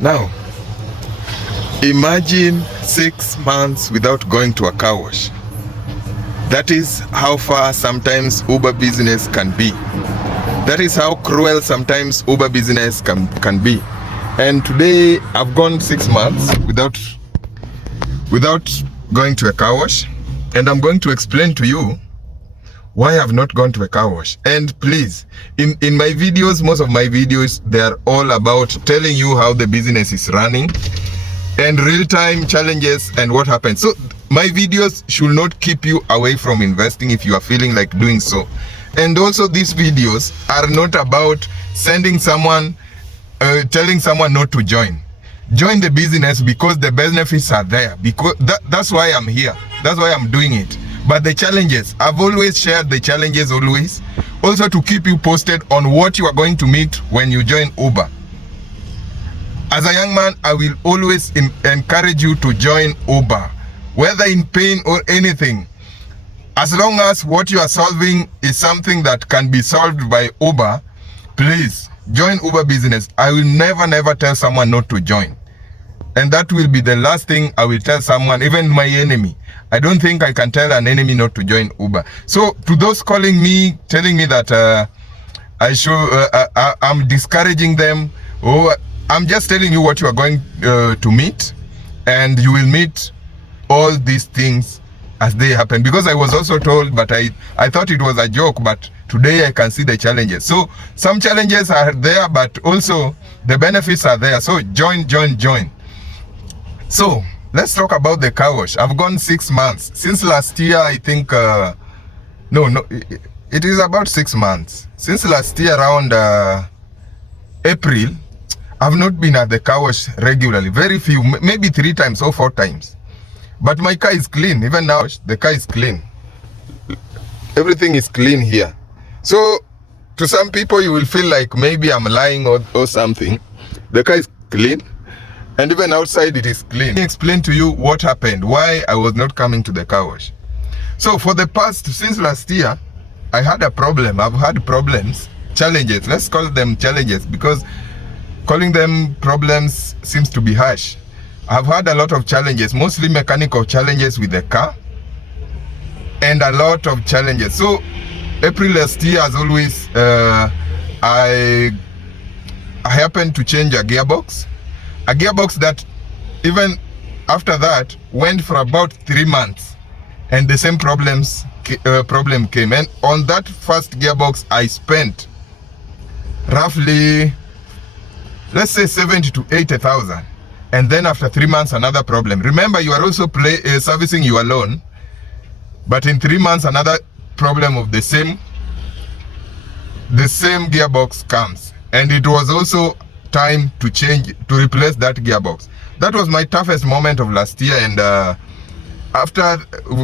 Now, imagine 6 months without going to a car wash. That is how far sometimes Uber business can be. That is how cruel sometimes Uber business can be. And today I've gone 6 months without going to a car wash, and I'm going to explain to you why I've not gone to a car wash. And please, in my videos, most of my videos, they are all about telling you how the business is running and real-time challenges and what happens. So my videos should not keep you away from investing if you are feeling like doing so. And also these videos are not about sending someone, telling someone not to join. Join the business because the benefits are there. Because that's why I'm here. That's why I'm doing it. But the challenges, I've always shared the challenges always. Also to keep you posted on what you are going to meet when you join Uber. As a young man, I will always encourage you to join Uber, whether in pain or anything. As long as what you are solving is something that can be solved by Uber, please join Uber business. I will never tell someone not to join. And that will be the last thing I will tell someone, even my enemy. I don't think I can tell an enemy not to join Uber. So to those calling me, telling me that I'm discouraging them, or I'm just telling you what you are going to meet, and you will meet all these things as they happen. Because I was also told, but I thought it was a joke, but today I can see the challenges. So some challenges are there, but also the benefits are there. So join. So let's talk about the car wash. I've gone 6 months. Since last year, I think, it is about 6 months. Since last year around April, I've not been at the car wash regularly. Very few, maybe 3 times or 4 times. But my car is clean. Even now, the car is clean. Everything is clean here. So, to some people, you will feel like maybe I'm lying or something. The car is clean. And even outside, it is clean. Let me explain to you what happened, why I was not coming to the car wash. So, since last year, I had a problem. I've had problems, challenges. Let's call them challenges, because calling them problems seems to be harsh. I've had a lot of challenges, mostly mechanical challenges with the car, and a lot of challenges. So April last year, as always, I happened to change a gearbox that even after that went for about 3 months, and the same problem came. And on that first gearbox, I spent roughly, let's say 70 to 80,000. And then after 3 months, another problem. Remember, you are also servicing your loan, but in 3 months, another problem of the same gearbox comes. And it was also time to replace that gearbox. That was my toughest moment of last year. And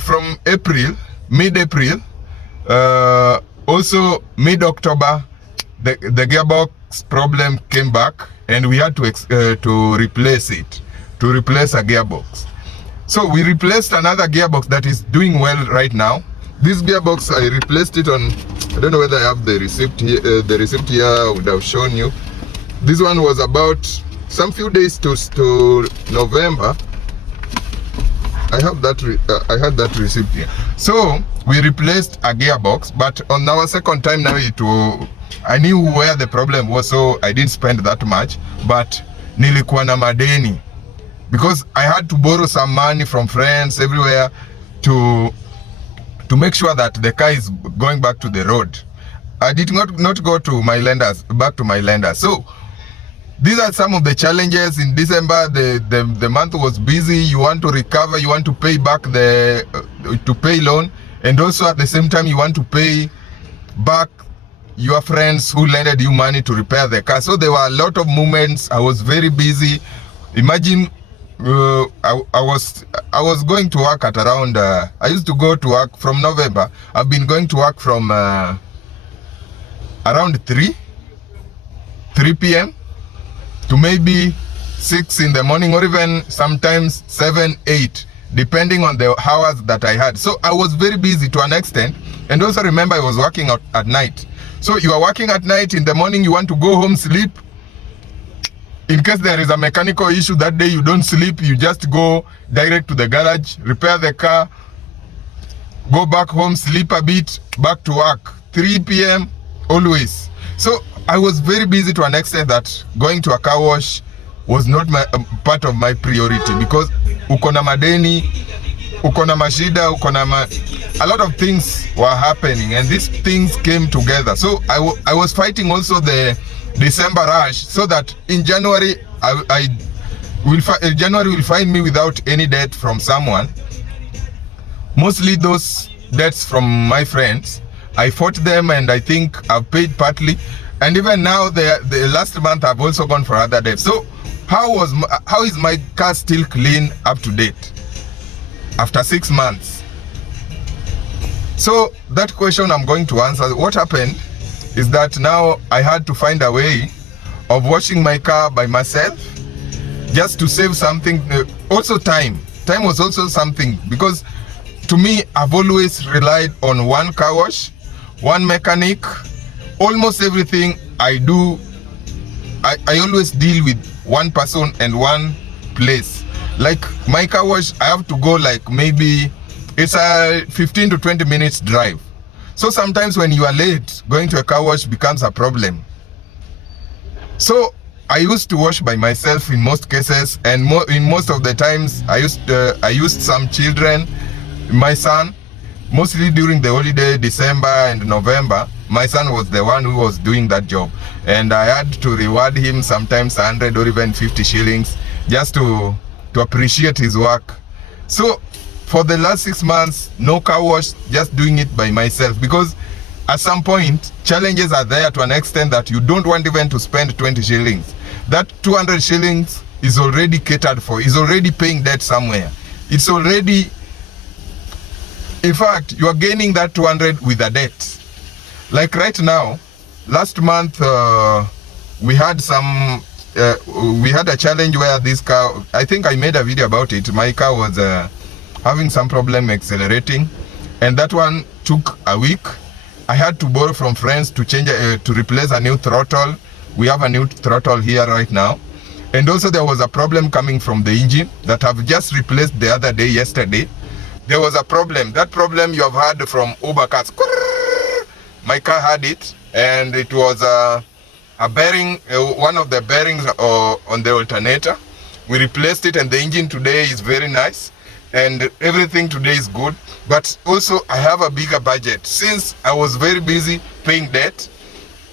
from mid-April, also mid-October, the gearbox problem came back, and we had to replace a gearbox. So we replaced another gearbox that is doing well right now. This gearbox, I replaced it on, I don't know whether I have the receipt here. The receipt here I would have shown you. This one was about some few days to November. I had that receipt here. So we replaced a gearbox, but on our second time now, I knew where the problem was, so I didn't spend that much. But nilikuwa na madeni, because I had to borrow some money from friends everywhere to make sure that the car is going back to the road. I did not go to my lenders, back to my lenders. So these are some of the challenges. In December, the month was busy. You want to recover, you want to pay back to pay loan, and also at the same time you want to pay back your friends who lended you money to repair the car. So there were a lot of moments. I was very busy. Imagine, I was going to work at around, I used to go to work from November. I've been going to work from around 3 p.m. to maybe 6 in the morning, or even sometimes 7, 8, depending on the hours that I had. So I was very busy to an extent. And also remember, I was working at night. So you are working at night, in the morning you want to go home, sleep. In case there is a mechanical issue that day, you don't sleep, you just go direct to the garage, repair the car, go back home, sleep a bit, back to work. 3 p.m. always. So I was very busy to an extent that going to a car wash was not my part of my priority, because uko na madeni, uko na mashida, uko na a lot of things were happening, and these things came together. So I was fighting also the December rush, so that in January January will find me without any debt from someone. Mostly those debts from my friends. I fought them, and I think I've paid partly. And even now, the last month I've also gone for other debts. So how is my car still clean, up to date after 6 months? So that question I'm going to answer. What happened is that now I had to find a way of washing my car by myself, just to save something. Also time was also something, because to me, I've always relied on one car wash, one mechanic. Almost everything I do, I always deal with one person and one place. Like my car wash, I have to go like maybe it's a 15 to 20 minutes drive. So sometimes when you are late, going to a car wash becomes a problem. So I used to wash by myself in most cases, and in most of the times I used some children. My son, mostly during the holiday, December and November, my son was the one who was doing that job, and I had to reward him sometimes 100 or even 50 shillings just to appreciate his work. So for the last 6 months, no car wash, just doing it by myself, because at some point challenges are there to an extent that you don't want even to spend 20 shillings. That 200 shillings is already catered for, is already paying debt somewhere. It's already, in fact, you are gaining that 200 with a debt. Like right now, last month we had a challenge where this car, I think I made a video about it. My car was having some problem accelerating, and that one took a week. I had to borrow from friends to change to replace a new throttle. We have a new throttle here right now. And also there was a problem coming from the engine that I've just replaced the other day, yesterday. There was a problem. That problem you have heard from Uber cars. My car had it, and it was a bearing, one of the bearings on the alternator. We replaced it, and the engine today is very nice, and everything today is good. But also I have a bigger budget, since I was very busy paying debt,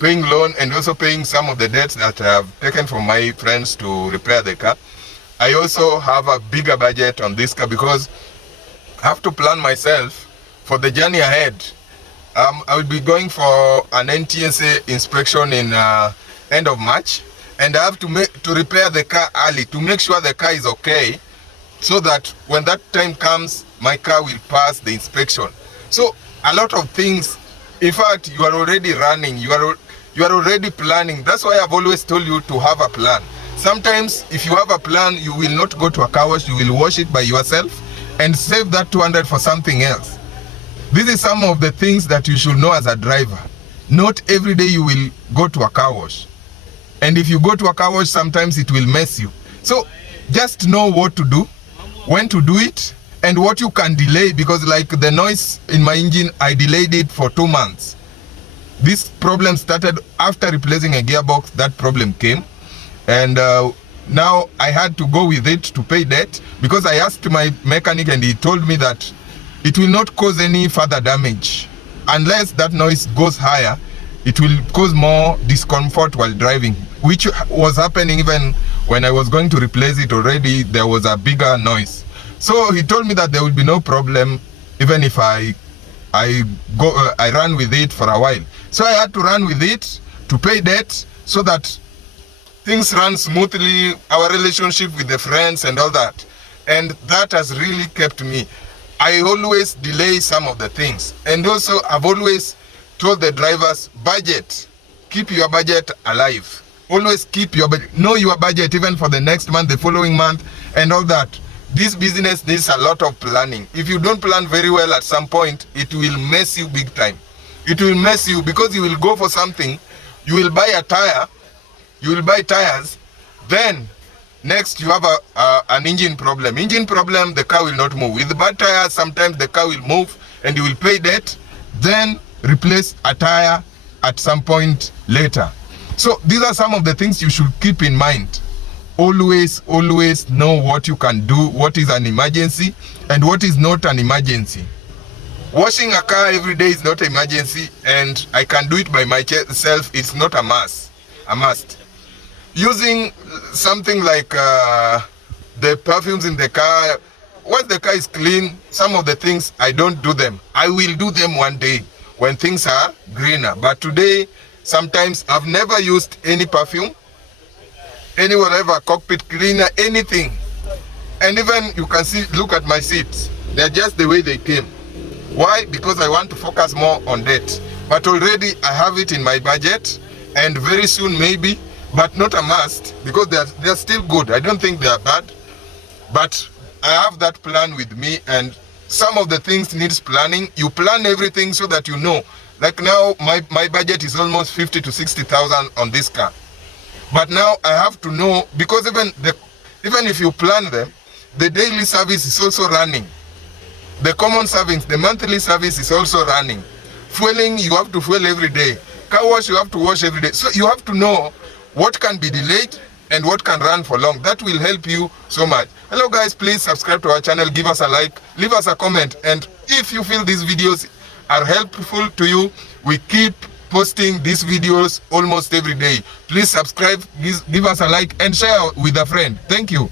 paying loan, and also paying some of the debts that I have taken from my friends to repair the car. I also have a bigger budget on this car, because I have to plan myself for the journey ahead. I will be going for an NTSA inspection in end of March, and I have to repair the car early to make sure the car is okay, so that when that time comes, my car will pass the inspection. So a lot of things. In fact, you are already running, you are already planning. That's why I've always told you to have a plan. Sometimes if you have a plan, you will not go to a car wash, you will wash it by yourself and save that 200 for something else. This is some of the things that you should know as a driver. Not every day you will go to a car wash. And if you go to a car wash, sometimes it will mess you. So just know what to do, when to do it, and what you can delay, because like the noise in my engine, I delayed it for 2 months. This problem started after replacing a gearbox. That problem came, and now I had to go with it to pay debt, because I asked my mechanic and he told me that it will not cause any further damage. Unless that noise goes higher, it will cause more discomfort while driving, which was happening even when I was going to replace it already. There was a bigger noise. So he told me that there will be no problem even if I run with it for a while. So I had to run with it to pay debt, so that things run smoothly, our relationship with the friends and all that. And that has really kept me. I always delay some of the things. And also I've always told the drivers, budget. Keep your budget alive. Always keep your budget. Know your budget even for the next month, the following month, and all that. This business needs a lot of planning. If you don't plan very well, at some point, it will mess you big time. It will mess you, because you will go for something, you will buy a tire, you will buy tires, Then next you have an engine problem. Engine problem, the car will not move. With bad tires, sometimes the car will move and you will pay debt, then replace a tire at some point later. So these are some of the things you should keep in mind. Always know what you can do, what is an emergency and what is not an emergency. Washing a car every day is not an emergency, and I can do it by myself. It's not a must. Using something like the perfumes in the car, once the car is clean, some of the things I don't do them. I will do them one day when things are greener. But today, sometimes I've never used any perfume, any whatever, cockpit cleaner, anything. And even you can see, look at my seats. They're just the way they came. Why? Because I want to focus more on that. But already I have it in my budget, and very soon maybe, but not a must, because they're still good. I don't think they are bad, but I have that plan with me, and some of the things needs planning. You plan everything so that you know. Like now, my budget is almost 50 to 60,000 on this car. But now I have to know, because even if you plan them, the daily service is also running. The common service, the monthly service is also running. Fueling, you have to fuel every day. Car wash, you have to wash every day. So you have to know what can be delayed and what can run for long. That will help you so much. Hello guys, please subscribe to our channel, give us a like, leave us a comment. And if you feel these videos are helpful to you, we keep posting these videos almost every day. Please subscribe, give us a like and share with a friend. Thank you.